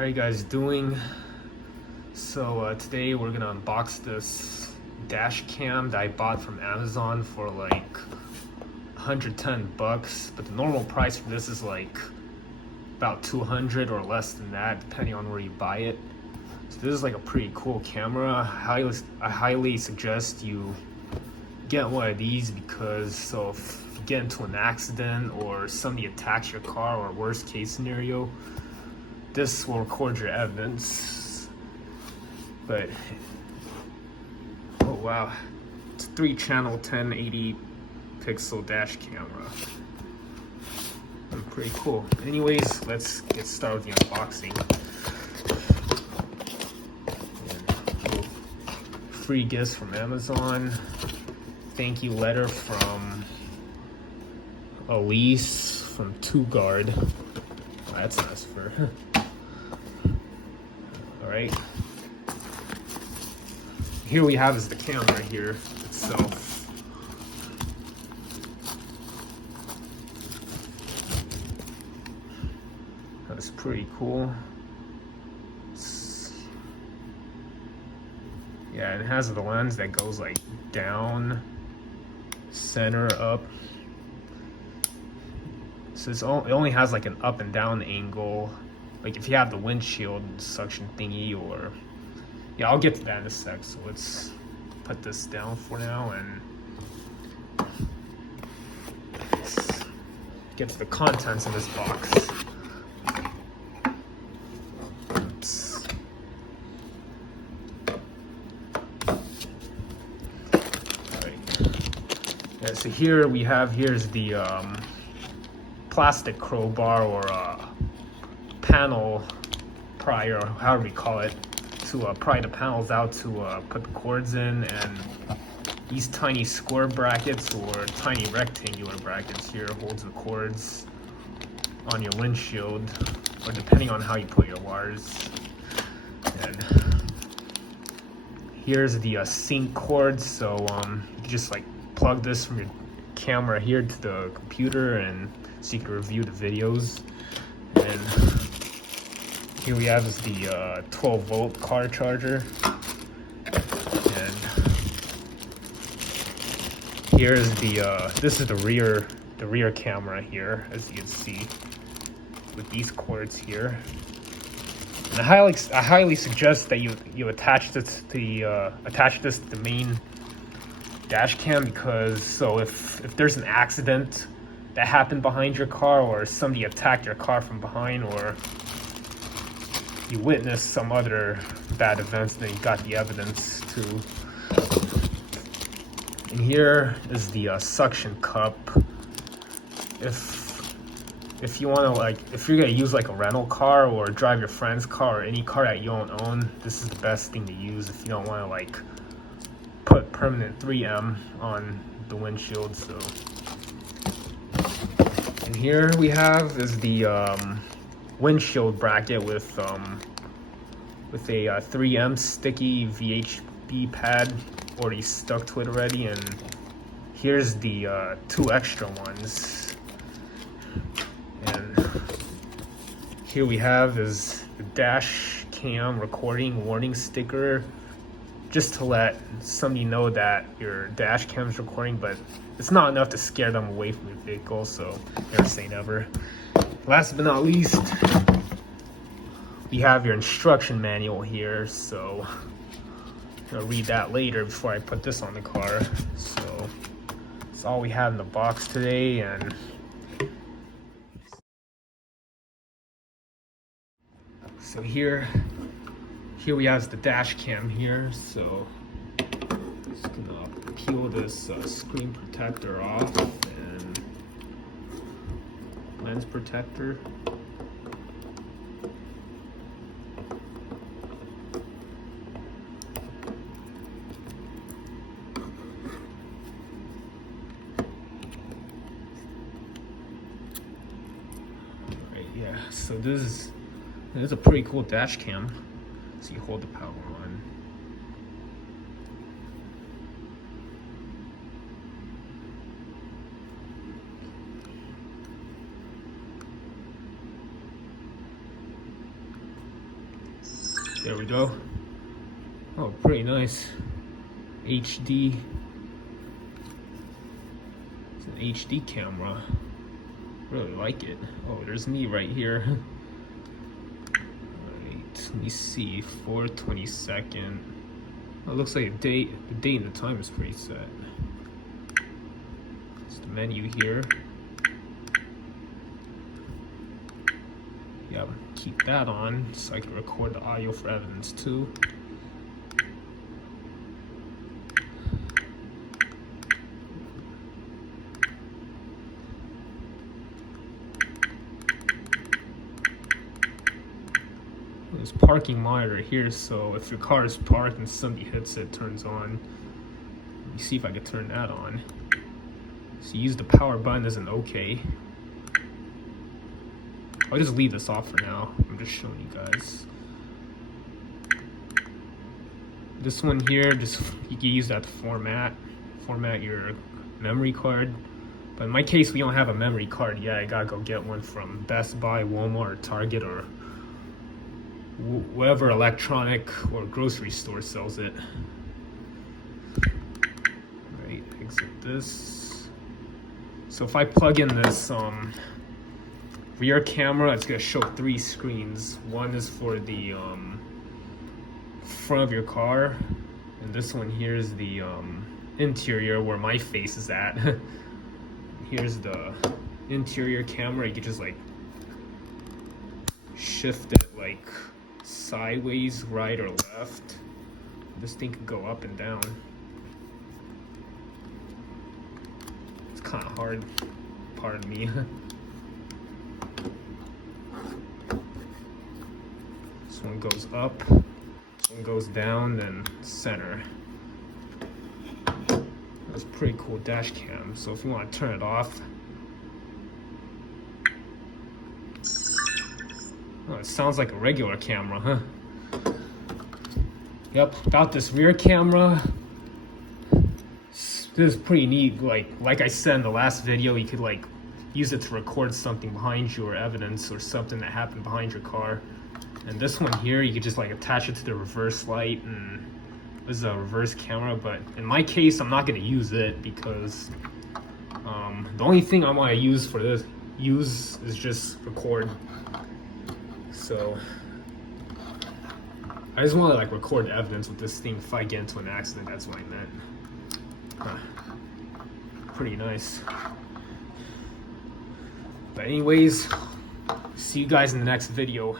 How are you guys doing? So today we're gonna unbox this dash cam that I bought from Amazon for like 110 bucks, but the normal price for this is like about 200 or less than that, depending on where you buy it. So this is like a pretty cool camera. I highly suggest you get one of these because if you get into an accident or somebody attacks your car, or worst case scenario, this will record your evidence. But oh wow, it's a 3-channel 1080 pixel dash camera. Pretty cool. Anyways, let's get started with the unboxing. Free gifts from Amazon. Thank you letter from Elise from Toguard. Oh, that's nice for her. Alright. Here we have is the camera here itself. That's pretty cool. Yeah, it has the lens that goes like down, center, up. So it only has like an up and down angle. Like if you have the windshield suction thingy, or yeah, I'll get to that in a sec. So let's put this down for now and let's get to the contents of this box. Oops. Yeah, so here's the plastic crowbar or panel pry, or however you call it, to pry the panels out to put the cords in, and these tiny square brackets or tiny rectangular brackets here holds the cords on your windshield, or depending on how you put your wires. And here's the sync cord, so you can just like plug this from your camera here to the computer, and so you can review the videos. And here we have is the 12-volt car charger, and here's the this is the rear camera here, as you can see, with these cords here. And I highly suggest that you attach this to the main dash cam, because so if there's an accident that happened behind your car, or somebody attacked your car from behind, or you witnessed some other bad events, then you got the evidence too. And here is the suction cup. If you want to, like, if you're gonna use like a rental car or drive your friend's car or any car that you don't own, this is the best thing to use if you don't want to like put permanent 3M on the windshield. So, and here we have is the windshield bracket with a 3M sticky VHB pad already stuck to it already, and here's the 2 extra ones. And here we have is the dash cam recording warning sticker, just to let somebody know that your dash cam is recording, but it's not enough to scare them away from the vehicle, so never say never. Last but not least, we have your instruction manual here, so I'm gonna read that later before I put this on the car. So that's all we have in the box today. And so here we have the dash cam here. So just gonna peel this screen protector off, and lens protector. Right, yeah, so this is a pretty cool dash cam. So you hold the power on. There we go. Oh, pretty nice. HD. It's an HD camera. Really like it. Oh, there's me right here. Alright, let me see. 4/22. Oh, it looks like the date and the time is pretty set. It's the menu here. Yeah, keep that on so I can record the audio for evidence too. There's parking monitor here, so if your car is parked and somebody hits it, it turns on. Let me see if I can turn that on. So use the power button as an OK. I'll just leave this off for now. I'm just showing you guys. This one here, just you can use that to format your memory card. But in my case, we don't have a memory card yet. I gotta go get one from Best Buy, Walmart, or Target, or whatever electronic or grocery store sells it. Right, exit this. So if I plug in this rear camera, it's gonna show 3 screens. One is for the front of your car, and this one here is the interior where my face is at. Here's the interior camera. You can just like shift it like sideways, right or left. This thing could go up and down. It's kind of hard, pardon me. This one goes up, this one goes down, then center. That's pretty cool dash cam. So if you want to turn it off, oh, it sounds like a regular camera, huh? Yep, about this rear camera, this is pretty neat. Like I said in the last video, you could like use it to record something behind you or evidence or something that happened behind your car. And this one here, you could just like attach it to the reverse light, and this is a reverse camera. But in my case, I'm not going to use it because the only thing I want to use for this is just record. So I just want to like record the evidence with this thing if I get into an accident. That's what I meant. Pretty nice. But anyways, see you guys in the next video.